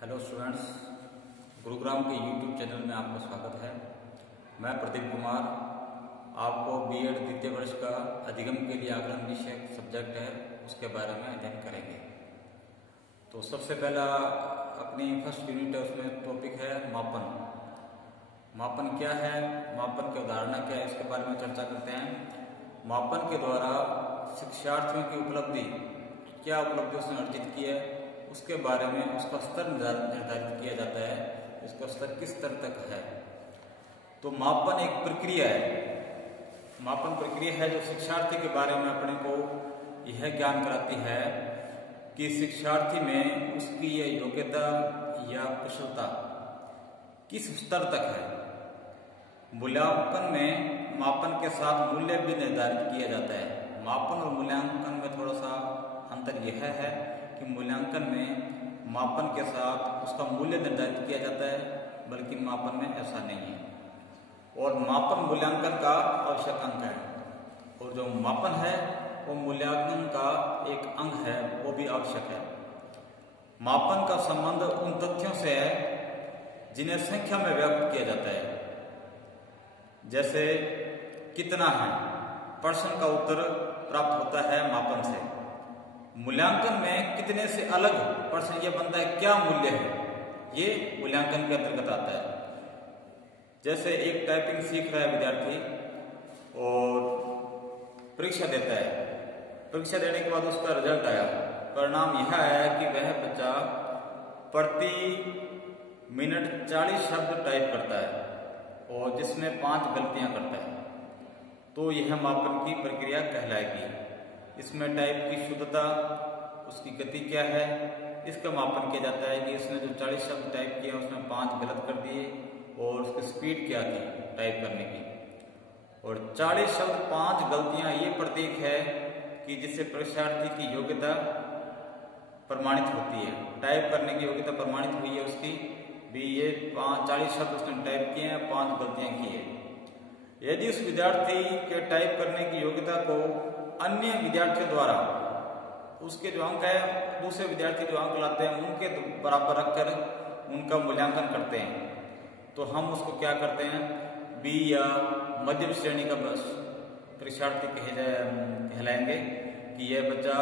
Hello students, Gurugram के YouTube channel में आपका स्वागत है। मैं प्रदीप कुमार आपको बीएड द्वितीय वर्ष का अधिगम के लिए आकलन विषय सब्जेक्ट है उसके बारे में अध्ययन करेंगे। तो सबसे पहला अपनी फर्स्ट यूनिट है, उसमें टॉपिक है मापन। मापन क्या है, मापन के उदाहरण क्या है, इसके बारे में चर्चा करते हैं। मापन के द्वारा शिक्षार्थियों की उपलब्धि, क्या उपलब्धि उसने अर्जित की है, उसके बारे में उसका स्तर निर्धारित किया जाता है, उसका स्तर किस स्तर तक है। तो मापन एक प्रक्रिया है, मापन प्रक्रिया है जो शिक्षार्थी के बारे में अपने को यह ज्ञान कराती है कि शिक्षार्थी में उसकी यह योग्यता या कुशलता किस स्तर तक है। मूल्यांकन में मापन के साथ मूल्य भी निर्धारित किया जाता है। मापन और मूल्यांकन में थोड़ा सा अंतर यह है कि मूल्यांकन में मापन के साथ उसका मूल्य निर्धारित किया जाता है, बल्कि मापन में ऐसा नहीं है। और मापन मूल्यांकन का आवश्यक अंग है, और जो मापन है वो मूल्यांकन का एक अंग है, वो भी आवश्यक है। मापन का संबंध उन तथ्यों से है जिन्हें संख्या में व्यक्त किया जाता है। जैसे कितना है, प्रश्न का उत्तर प्राप्त होता है मापन से। मूल्यांकन में कितने से अलग प्रश्न यह बनता है क्या मूल्य है, ये मूल्यांकन के अंतर्गत आता है। जैसे एक टाइपिंग सीख रहा है विद्यार्थी और परीक्षा देता है, परीक्षा देने के बाद उसका रिजल्ट आया, परिणाम यह आया कि वह बच्चा प्रति मिनट 40 शब्द टाइप करता है और जिसमें 5 गलतियां करता है। तो यह मापन की प्रक्रिया कहलाएगी। इसमें टाइप की शुद्धता, उसकी गति क्या है, इसका मापन किया जाता है कि इसने जो 40 शब्द टाइप किए उसमें 5 गलत कर दिए, और उसकी स्पीड क्या थी टाइप करने की। और 40 शब्द 5 गलतियां ये प्रतीक है कि जिससे परीक्षार्थी की योग्यता प्रमाणित होती है, टाइप करने की योग्यता प्रमाणित हुई है उसकी भी। ये 40 शब्द उसने टाइप किए हैं, 5 गलतियां की है। यदि उस विद्यार्थी के टाइप करने की योग्यता को अन्य विद्यार्थियों द्वारा उसके जो अंक है, दूसरे विद्यार्थी जो अंक लाते हैं उनके बराबर रखकर उनका मूल्यांकन करते हैं, तो हम उसको क्या करते हैं, बी या मध्यम श्रेणी का परीक्षार्थी कहलाएंगे कि यह बच्चा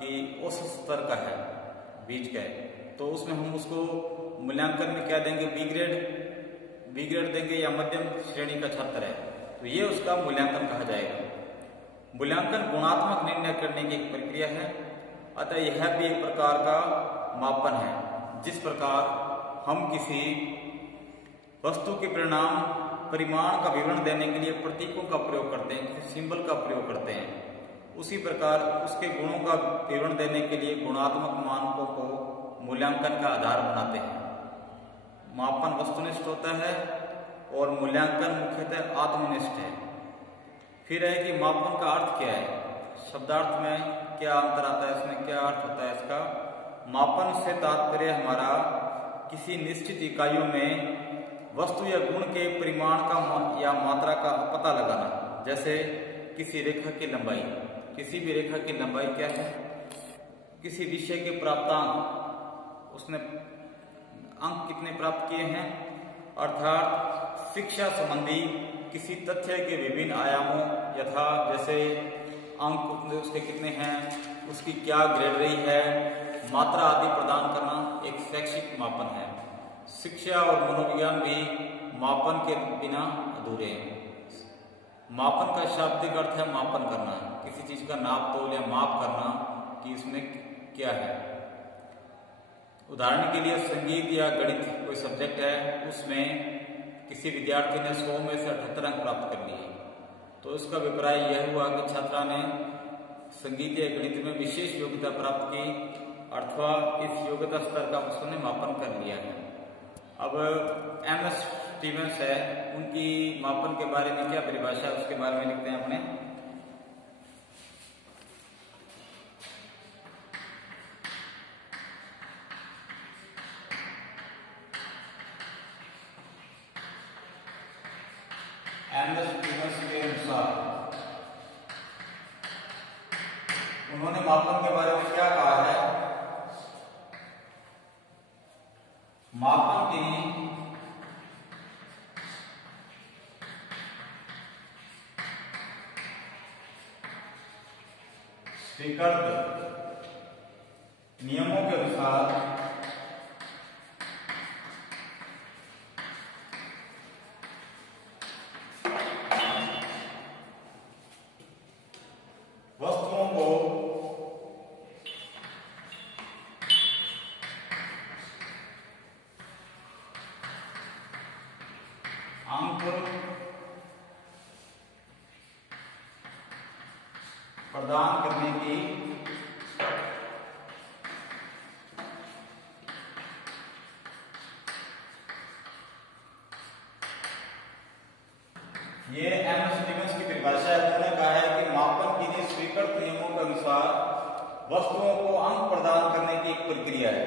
की औसत स्तर का है, बीच का है। तो उसमें हम उसको मूल्यांकन में क्या देंगे, बी ग्रेड देंगे, या मध्यम श्रेणी का छात्र है तो ये उसका मूल्यांकन कहा जाएगा। मूल्यांकन गुणात्मक निर्णय करने की एक प्रक्रिया है, अतः यह भी एक प्रकार का मापन है। जिस प्रकार हम किसी वस्तु के परिमाण का विवरण देने के लिए प्रतीकों का प्रयोग करते हैं, किसी सिंबल का प्रयोग करते हैं, उसी प्रकार उसके गुणों का विवरण देने के लिए गुणात्मक मानकों को मूल्यांकन का आधार बनाते हैं। मापन वस्तुनिष्ठ होता है और मूल्यांकन मुख्यतः आत्मनिष्ठ है। फिर है कि मापन का अर्थ क्या है, शब्दार्थ में क्या अंतर आता है, इसमें क्या अर्थ होता है इसका। मापन से तात्पर्य हमारा किसी निश्चित इकाइयों में वस्तु या गुण के परिमाण का या मात्रा का पता लगाना। जैसे किसी रेखा की लंबाई, किसी भी रेखा की लंबाई क्या है, किसी विषय के प्राप्तांक, उसने अंक कितने प्राप्त किए हैं, अर्थात शिक्षा संबंधी किसी तथ्य के विभिन्न आयामों यथा जैसे अंक उसके कितने हैं, उसकी क्या ग्रेड रही है, मात्रा आदि प्रदान करना एक शैक्षिक मापन है। शिक्षा और मनोविज्ञान भी मापन के बिना अधूरे हैं। मापन का शाब्दिक अर्थ है मापन करना, किसी चीज का नाप तोल या माप करना कि इसमें क्या है। उदाहरण के लिए संगीत या गणित कोई सब्जेक्ट है, उसमें किसी विद्यार्थी ने 100 में से 78 अंक प्राप्त कर लिए, तो इसका अभिप्राय यह हुआ कि छात्रा ने संगीत या गणित में विशेष योग्यता प्राप्त की, अथवा इस योग्यता स्तर का उसने मापन कर लिया है। अब एमएस स्टीवेंस है, उनकी मापन के बारे में क्या परिभाषा है उसके बारे में लिखते हैं अपने। एमएस स्टीवेंस के अनुसार उन्होंने मापन के बारे में क्या कहा है, मापन की स्वीकृत नियमों के अनुसार वस्तुओं को अंकुर प्रदान करने की ये एम स्टीवंस की परिभाषा है। उन्होंने कहा है कि मापन की स्वीकृत नियमों के अनुसार वस्तुओं को अंक प्रदान करने की एक प्रक्रिया है।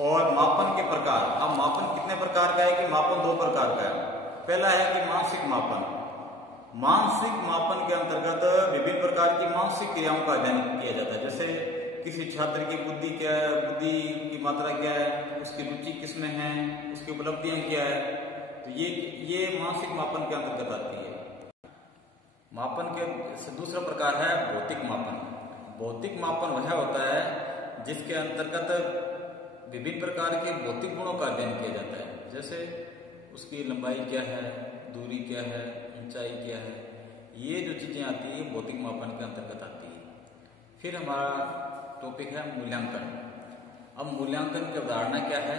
और मापन के प्रकार, अब मापन कितने प्रकार का है कि मापन दो प्रकार का है। पहला है कि मानसिक मापन। मानसिक मापन के अंतर्गत विभिन्न प्रकार की मानसिक क्रियाओं का अध्ययन किया जाता है। जैसे किसी छात्र की बुद्धि क्या है, बुद्धि की मात्रा क्या है, उसकी रुचि किसमें है, उसकी उपलब्धियां क्या है, तो ये मानसिक मापन के अंतर्गत आती है। मापन के दूसरा प्रकार है भौतिक मापन। भौतिक मापन वह होता है जिसके अंतर्गत विभिन्न प्रकार के भौतिक गुणों का अध्ययन किया जाता है। जैसे उसकी लंबाई क्या है, दूरी क्या है, ऊंचाई क्या है, ये जो चीजें आती है भौतिक मापन के अंतर्गत आती है। फिर हमारा टॉपिक है मूल्यांकन। अब मूल्यांकन की अवधारणा क्या है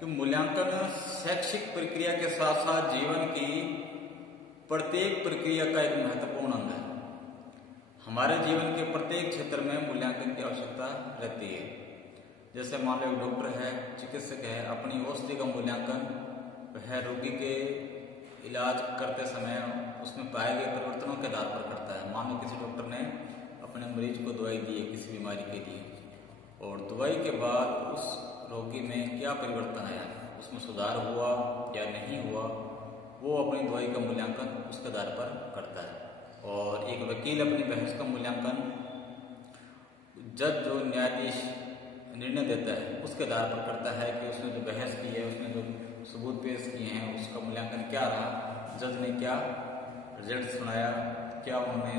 कि मूल्यांकन शैक्षिक प्रक्रिया के साथ साथ जीवन की प्रत्येक प्रक्रिया का एक महत्वपूर्ण अंग है। हमारे जीवन के प्रत्येक क्षेत्र में मूल्यांकन की आवश्यकता रहती है। जैसे मान लो डॉक्टर है, चिकित्सक है, अपनी औषधि का मूल्यांकन वह रोगी के इलाज करते समय उसमें पाए गए परिवर्तनों के आधार पर करता है। मान लो किसी डॉक्टर ने अपने मरीज को दवाई दी है किसी बीमारी के लिए, और दवाई के बाद उस रोगी में क्या परिवर्तन आया, उसमें सुधार हुआ या नहीं हुआ, वो अपनी दवाई का मूल्यांकन उसके आधार पर करता है। और एक वकील अपनी बहस का मूल्यांकन जज जो न्यायाधीश निर्णय देता है उसके आधार पर करता है कि उसने जो बहस की है, उसने जो सबूत पेश किए हैं, उसका मूल्यांकन क्या रहा, जज ने क्या रिजल्ट सुनाया, क्या उन्होंने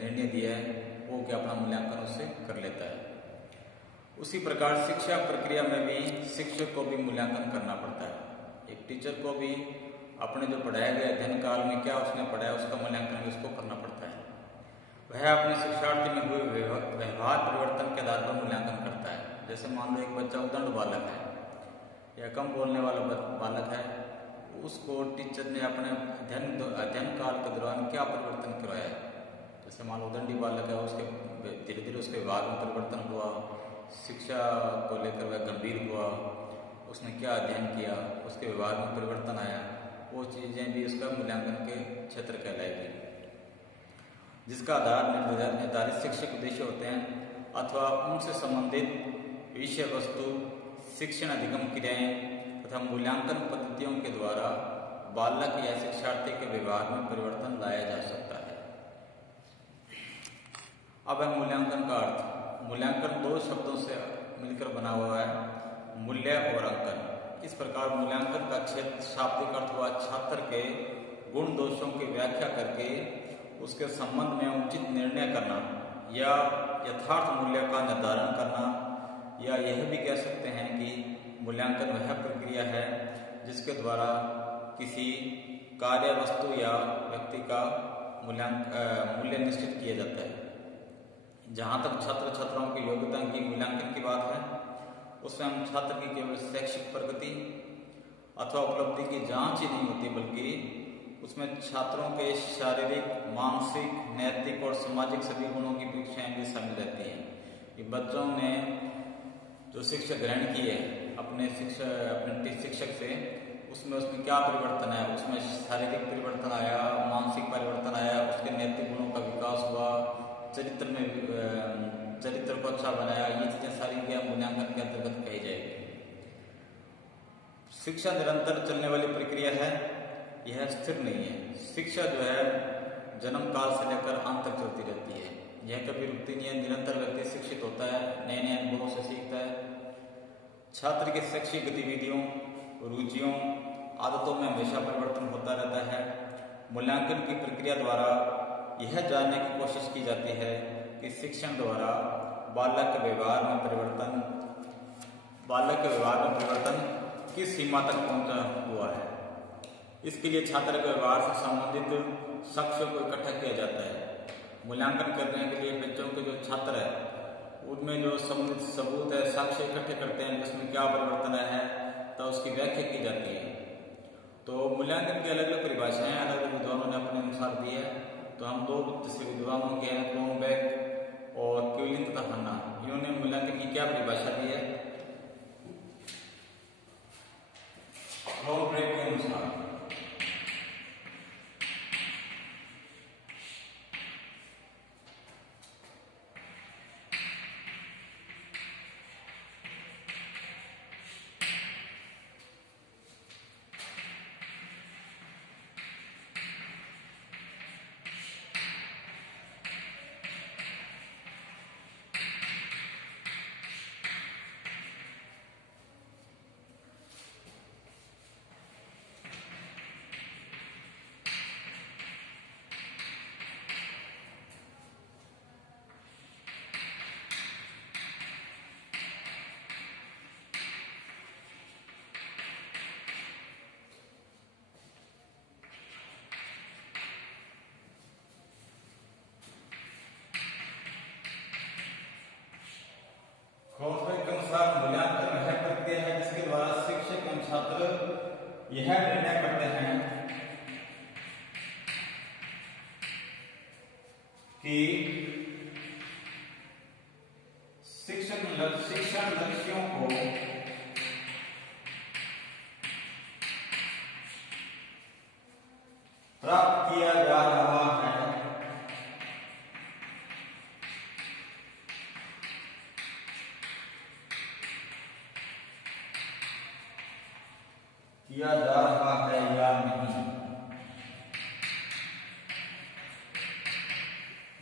निर्णय दिया है, वो क्या अपना मूल्यांकन उससे कर लेता है। उसी प्रकार शिक्षा प्रक्रिया में भी शिक्षक को भी मूल्यांकन करना पड़ता है। एक टीचर को भी अपने जो पढ़ाया गया अध्ययन काल में क्या उसने पढ़ाया उसका मूल्यांकन भी उसको करना पड़ता है। वह अपने शिक्षार्थी में हुए व्यवहार परिवर्तन के आधार पर मूल्यांकन करता है। जैसे मान लो एक बच्चा उद्दंड बालक है या कम बोलने वाला बालक है, उसको टीचर ने अपने अध्ययन काल के दौरान क्या परिवर्तन करवाया है। जैसे मान लो उद्दंडी बालक है, उसके धीरे धीरे उसके व्यवहार में परिवर्तन हुआ, शिक्षा को लेकर वह गंभीर हुआ, उसने क्या अध्ययन किया, उसके व्यवहार में परिवर्तन आया, वो चीजें भी उसका मूल्यांकन के क्षेत्र कहलाएगी। जिसका आधार निर्धारित शैक्षिक उद्देश्य होते हैं अथवा उनसे संबंधित विषय वस्तु, शिक्षण अधिगम क्रियाएं तथा मूल्यांकन पद्धतियों के द्वारा बालक या शिक्षार्थी के व्यवहार में परिवर्तन लाया जा सकता है। अब है मूल्यांकन का अर्थ। मूल्यांकन दो शब्दों से मिलकर बना हुआ है, मूल्य और अंकन। इस प्रकार मूल्यांकन का क्षेत्र शाब्दिक अर्थ हुआ छात्र के गुण दोषों की व्याख्या करके उसके संबंध में उचित निर्णय करना या यथार्थ मूल्य का निर्धारण करना, या यह भी कह सकते हैं कि मूल्यांकन वह प्रक्रिया है जिसके द्वारा किसी कार्य, वस्तु या व्यक्ति का मूल्य निश्चित किया जाता है। जहाँ तक छात्र छात्राओं की योग्यता की मूल्यांकन की बात है, उसमें हम छात्र की केवल शैक्षिक प्रगति अथवा उपलब्धि की जांच ही नहीं होती, बल्कि उसमें छात्रों के शारीरिक, मानसिक, नैतिक और सामाजिक सभी गुणों की परीक्षाएं भी शामिल रहती हैं कि बच्चों ने जो शिक्षा ग्रहण की है अपने शिक्षक से, उसमें क्या परिवर्तन आया, उसमें शारीरिक परिवर्तन आया, मानसिक परिवर्तन आया, उसके नैतिक गुणों का विकास हुआ, चरित्र को अच्छा बनाया, ये चीजें सारी क्या मूल्यांकन के अंतर्गत कही जाएगी। शिक्षा निरंतर चलने वाली प्रक्रिया है, यह स्थिर नहीं है। शिक्षा जो है जन्म काल से लेकर अंत तक चलती रहती है, यह कभी रुकती नहीं है। निरंतर व्यक्ति शिक्षित होता है, नए नए अनुभवों से सीखता है, छात्र की शैक्षिक गतिविधियों, रुचियों, आदतों में हमेशा परिवर्तन होता रहता है। मूल्यांकन की प्रक्रिया द्वारा यह जानने की कोशिश की जाती है कि शिक्षण द्वारा बालक के व्यवहार में परिवर्तन किस सीमा तक पहुंचा हुआ है। इसके लिए छात्र के व्यवहार से संबंधित साक्ष्यों को इकट्ठा किया जाता है। मूल्यांकन करने के लिए बच्चों के जो छात्र है उनमें जो संबंधित सबूत है, साक्ष्य इकट्ठे करते हैं, उसमें क्या परिवर्तन है तो उसकी व्याख्या की जाती है। तो मूल्यांकन की अलग अलग परिभाषाएं अलग अलग विद्वानों ने अपने अनुसार दी है। तो हम दो जैसे विद्वानों के हैं, क्रोनबेक और क्विलिन तथा हन्ना, इन्होंने मूल्यांकन की क्या परिभाषा दी है। क्रोनबेक के अनुसार मूल्यांकन वह प्रक्रिया है जिसके द्वारा शिक्षक एवं छात्र यह निर्णय करते हैं कि शिक्षण लक्ष्यों को प्राप्त किया जा रहा है या नहीं।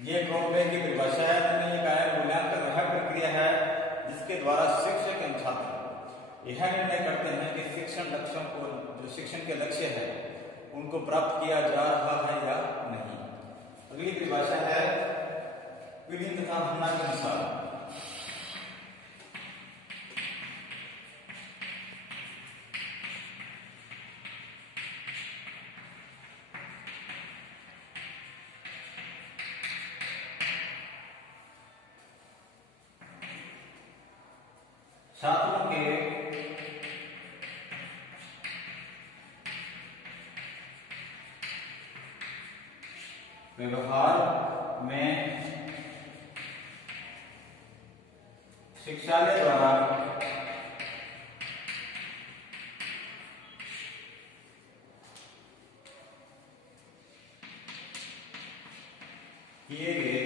ये क्रोनबेक की परिभाषा है। मैंने ये कहा है मूल्यांकन वह प्रक्रिया है जिसके द्वारा शिक्षक एवं छात्र यह निर्णय करते हैं कि शिक्षण लक्ष्यों को, जो शिक्षण के लक्ष्य है, उनको प्राप्त किया जा रहा है या नहीं। अगली परिभाषा है क्विलिन तथा हन्ना के अनुसार। छात्रों के व्यवहार में शिक्षालय द्वारा किए गए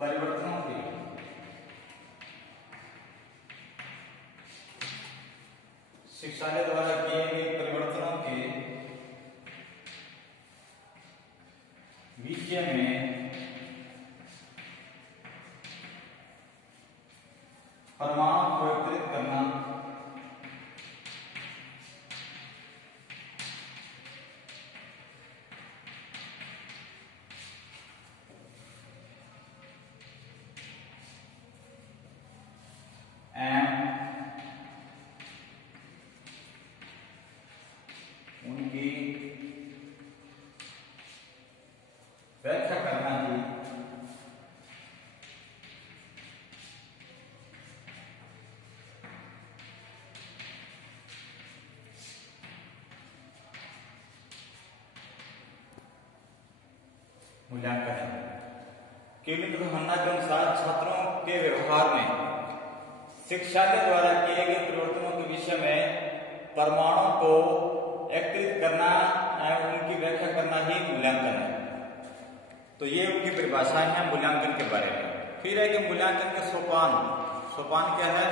परिवर्तनों के शिक्षालय द्वारा किए गए परिवर्तनों के विषय में प्रमाण को एकत्रित करना उनकी व्याख्या करना ही मूल्यांकन है। क्विलिन तथा हन्ना के अनुसार छात्रों के व्यवहार में शिक्षालय द्वारा किए गए परिवर्तनों के विषय में प्रमाणों को एकत्रित करना एवं उनकी व्याख्या करना ही मूल्यांकन है। तो ये उनकी परिभाषाएं हैं मूल्यांकन के बारे में। फिर है कि मूल्यांकन के सोपान क्या है।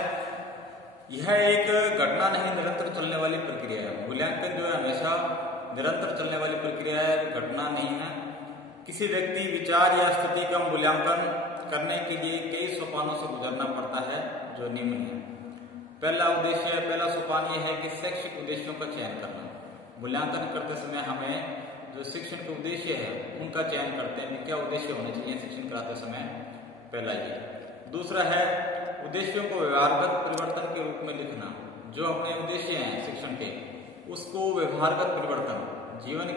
यह एक घटना नहीं, निरंतर चलने वाली प्रक्रिया है। मूल्यांकन जो है हमेशा निरंतर चलने वाली प्रक्रिया है, घटना नहीं है। किसी व्यक्ति, विचार या स्थिति का मूल्यांकन करने के लिए कई सोपानों से गुजरना पड़ता है जो निम्न है। पहला सोपान यह है कि शैक्षिक उद्देश्यों का चयन करना। मूल्यांकन करते समय हमें जो शिक्षण के उद्देश्य है उनका चयन करते हैं, क्या उद्देश्य होने चाहिए शिक्षण कराते समय, पहला ये। दूसरा है उद्देश्यों को व्यवहारगत परिवर्तन के रूप में लिखना। जो अपने उद्देश्य हैं शिक्षण के उसको व्यवहारगत परिवर्तन, जीवन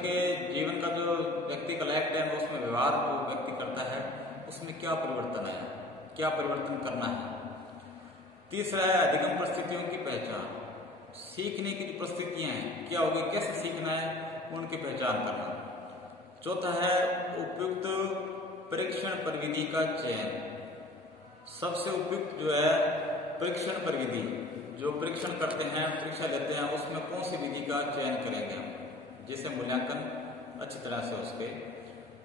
का जो व्यक्ति का लाइफ टाइम है उसमें व्यवहार जो व्यक्ति करता है उसमें क्या परिवर्तन है, क्या परिवर्तन करना है। तीसरा है अधिगम परिस्थितियों की पहचान। सीखने की जो परिस्थितियां हैं क्या होगी, कैसे सीखना है उनकी पहचान करना। चौथा है उपयुक्त परीक्षण परिविधि का चयन। सबसे उपयुक्त जो है परीक्षण परिविधि, जो परीक्षण करते हैं परीक्षा लेते हैं उसमें कौन सी विधि का चयन करेंगे हम जिससे मूल्यांकन अच्छी तरह से उसके।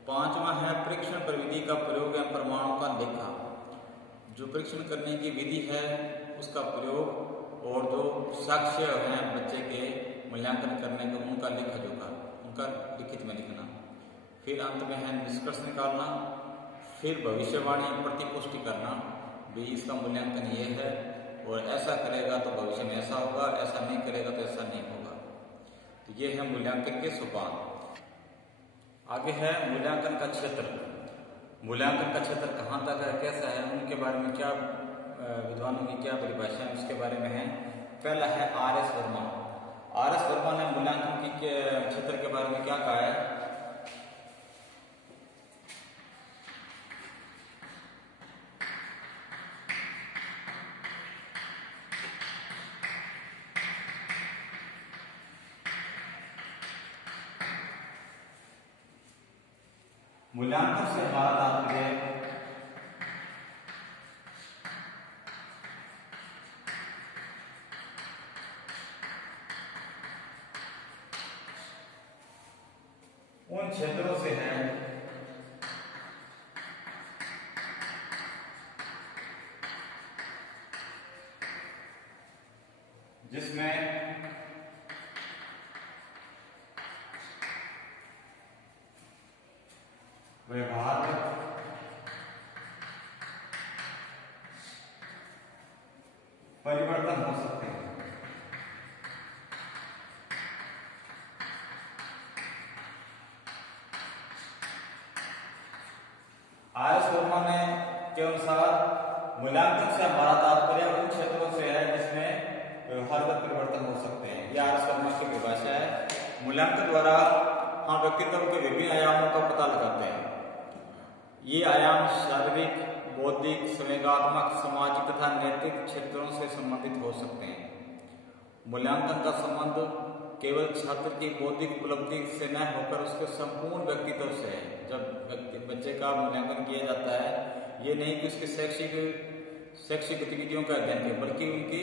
पांचवा है परीक्षण परिविधि का प्रयोग एवं प्रमाणों का लेखा। जो परीक्षण करने की विधि है उसका प्रयोग और जो साक्ष्य हैं बच्चे के मूल्यांकन करने के उनका लेखा जोखा, उनका लिखित में लिखना। फिर अंत में है निष्कर्ष निकालना। फिर भविष्यवाणी प्रतिपुष्टि करना, भी इसका मूल्यांकन ये है और ऐसा करेगा तो भविष्य में ऐसा होगा, ऐसा नहीं करेगा तो ऐसा नहीं होगा। तो ये है मूल्यांकन के सोपान। आगे है मूल्यांकन का क्षेत्र। मूल्यांकन का क्षेत्र कहाँ तक है, कैसा है, उनके बारे में क्या विद्वानों की क्या परिभाषा है उसके बारे में है। पहला है आर.एस. वर्मा। आर.एस. वर्मा ने मूल्यांकन के क्षेत्र के बारे में क्या कहा है। मूल्यांकन से हमारा तात्पर्य उन क्षेत्रों से है जिसमें व्यवहार परिवर्तन हो सकते हैं। आर.एस. वर्मा ने के अनुसार मूल्यांकन से हमारा तात्पर्य उन क्षेत्रों से है जिसमें व्यवहारगत परिवर्तन हो सकते हैं। यह आर.एस. वर्मा की परिभाषा है। मूल्यांकन द्वारा हम व्यक्तित्व के विभिन्न आयामों का पता लगाते हैं। ये आयाम शारीरिक, बौद्धिक, संवेगात्मक, सामाजिक तथा नैतिक क्षेत्रों से संबंधित हो सकते हैं। मूल्यांकन का संबंध केवल छात्र की बौद्धिक उपलब्धि से न होकर उसके संपूर्ण व्यक्तित्व से है। जब बच्चे का मूल्यांकन किया जाता है ये नहीं कि उसके शैक्षिक गतिविधियों का अध्ययन है, बल्कि उनकी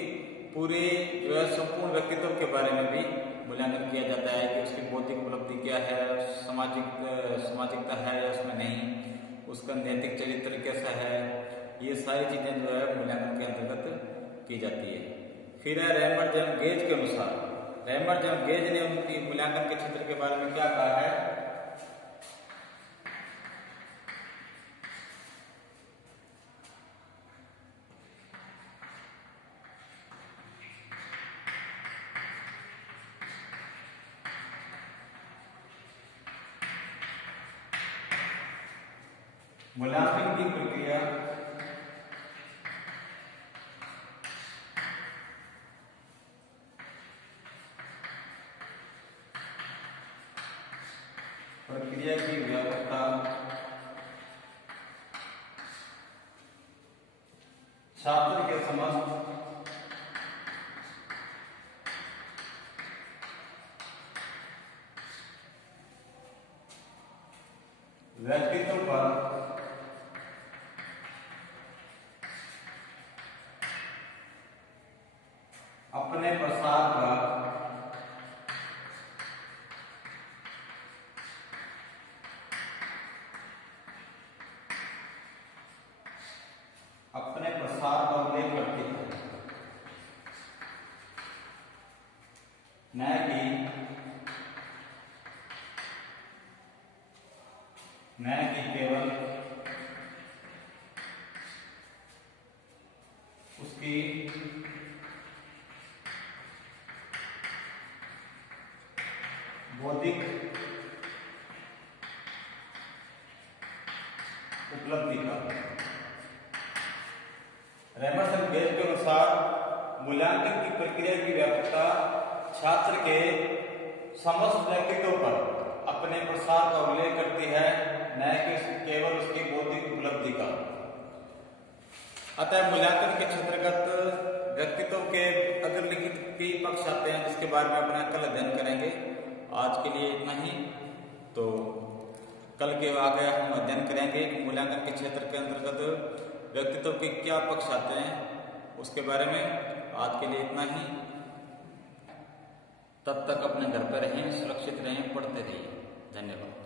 पूरे जो है संपूर्ण व्यक्तित्व के बारे में भी मूल्यांकन किया जाता है कि उसकी बौद्धिक उपलब्धि क्या है, सामाजिकता है या उसमें नहीं, उसका नैतिक चरित्र कैसा है, ये सारी चीजें जो है मूल्यांकन के अंतर्गत की जाती है। फिर है रैमंड जेम्स गेज के अनुसार। रैमंड जेम्स गेज ने उनकी मूल्यांकन के क्षेत्र के बारे में क्या कहा है। मूल्यांकन की प्रक्रिया की व्यापकता, छात्र के समझ, व्यक्तित्व पर अपने प्रसार का उल्लेख करती है, न कि केवल उपलब्धि का। रेमर्सन गेज के अनुसार मूल्यांकन की प्रक्रिया की व्यापकता छात्र के समस्त व्यक्तित्व पर अपने प्रसार का उल्लेख करती है, न कि केवल उसकी बौद्धिक उपलब्धि का। अतः मूल्यांकन के क्षेत्रगत व्यक्तित्व के अग्रलिखित कई पक्ष आते हैं, जिसके बारे में अपना कल अध्ययन करेंगे। आज के लिए इतना ही। तो कल के आगे हम अध्ययन करेंगे कि मूल्यांकन के क्षेत्र के अंतर्गत व्यक्तित्व के क्या पक्ष आते हैं, उसके बारे में। आज के लिए इतना ही। तब तक अपने घर पर रहें, सुरक्षित रहें, पढ़ते रहिए। धन्यवाद।